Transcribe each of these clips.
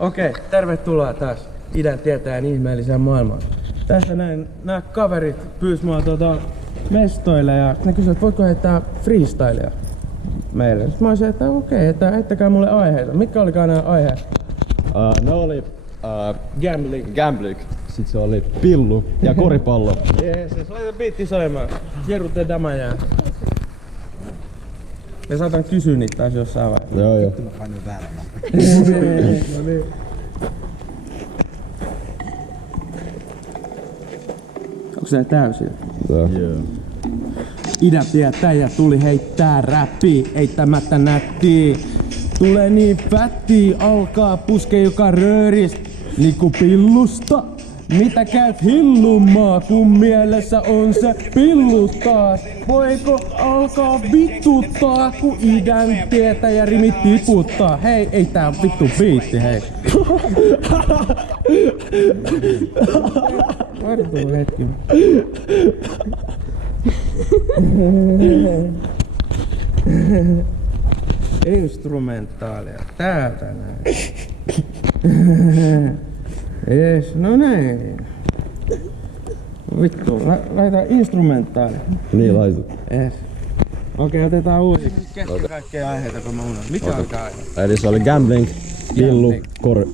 Okei, tervetuloa taas idän tietäjän ihmeelliseen maailmaan. Tässä nämä kaverit pyys mua mestoille ja ne kysyivät, että voitko heittää freestyleja meille. Sitten mä olisin, että okei, että heittäkää mulle aiheita. Mitkä olikaan nämä aiheet? Ne oli Gambling. Sitten se oli pillu ja koripallo. Jees, laita biitti soimaan. Jerute damajaa. Me saatan kysyä niitä taas jossain vaiheessa. Joo. No niin. Onko se täysin? Joo. Idän tietäjä tuli heittää räppiä, eittämättä nättiä. Tulee niin pättiä, alkaa puskea joka rööris, niinku pillusta. Mitä käyt hillumaa, kun mielessä on se pillu taas? Voiko alkaa vituttaa, kun idän tietäjä rimi tiputtaa? Hei, ei tää vittu biitti, hei. Vartuu hetki. Instrumentaalia. Täältä näin. Jees, no näin. Vittu, laita instrumentaalia. Niin laitu. Jees. Okei, otetaan uusiksi. Kesken kaikkea aiheita, kun mä unohdin. Mikä alkaa aihe? Eli se oli gambling, pillu,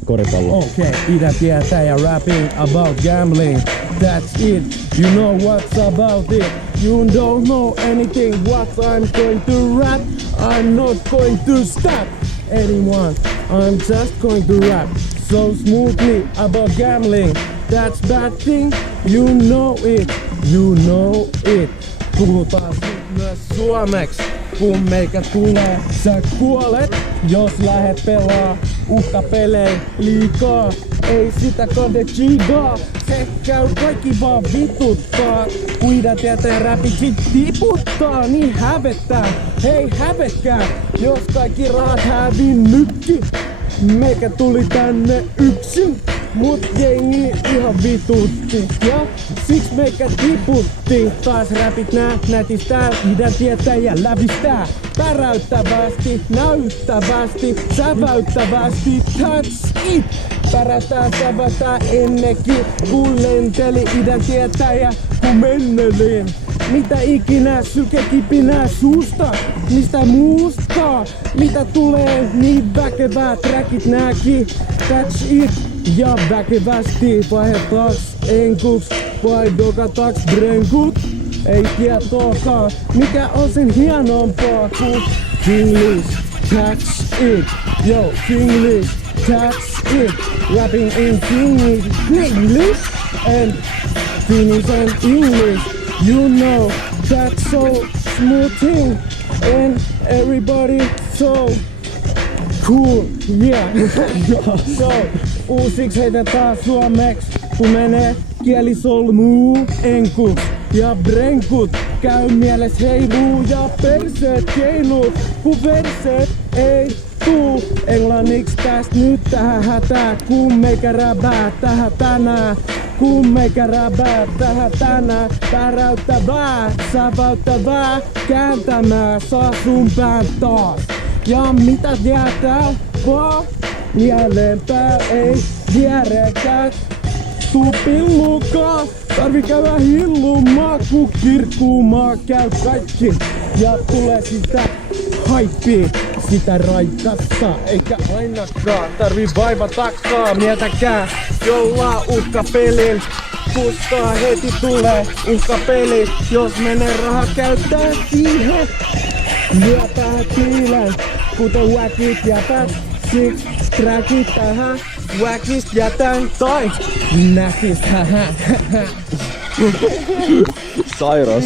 koripallo. Okay, idän tietäjä rapping about gambling. That's it, you know what's about it. You don't know anything what I'm going to rap. I'm not going to stop anyone. I'm just going to rap so smoothly about gambling. That's bad thing, you know it. You know it. Puhutaan myös suomeksi, kun meikä tulee. Sä kuolet, jos lähet pelaa uhkapelejä liikaa. Ei sitä kode chigaa, se käy kaikki vaan vituttaa. Idän tietäjä räpiksi tiputtaa, niin hävettää. Hei hävetkää, jos kaikki rahat hävinnytkin. Meikä tuli tänne yksin, mut jengi ihan vitutti. Ja siksi meikä tiputti. Taas räpit nätistää, idän tietäjä lävistää. Päräyttävästi, näyttävästi, säväyttävästi, that's it. Pärätään, sävätään ennenkin, kun lenteli idän tietäjä, kun mennelin. Mitä ikinä sykekipinää suusta, mistä muusta, mitä tulee, niin väkevää trackit nääkin, that's it. Ja väkevästi vaihdetaaks enkuks, vai dokataaks brenkut, ei tietoakaan, mikä on sen hienompaa kuin Finglish, that's it. Yo, Finglish, that's it. Rapping in Finglish and Finnish and English. You know that's so smooth thing and everybody so cool, yeah. So uusiksi heitetään suomeksi, kun menee kieli solmuu enkuks ja brenkut. Käy mieles heiluu ja perseet keiluu, kun verseet ei tuu. Englanniksi tästä nyt tähän hätää, kun meikä räbää tähän tänään. Kun meikä räbää tähän tänään, päräyttävää, säväyttävää, kääntämää saa sun pään taas. Ja mitä jäätää vaan, jäljempää ei vierekään. Tuu pillukaan, tarvi käydä hillumaan, kun kirkkuumaa käy kaikki. Ja tulee sitä haippia, sitä raikasta, eikä ainakaan tarvi vaivatakaan. Mietäkää, jolla uhkapelin, kuskaa heti tulee uhkapeli. Jos menee raha käyttää siihen, lyöpää kiilen, kuten wackit jätät. Siksi trackit tähän, wackist jätän tai näkist hähä. Sairas.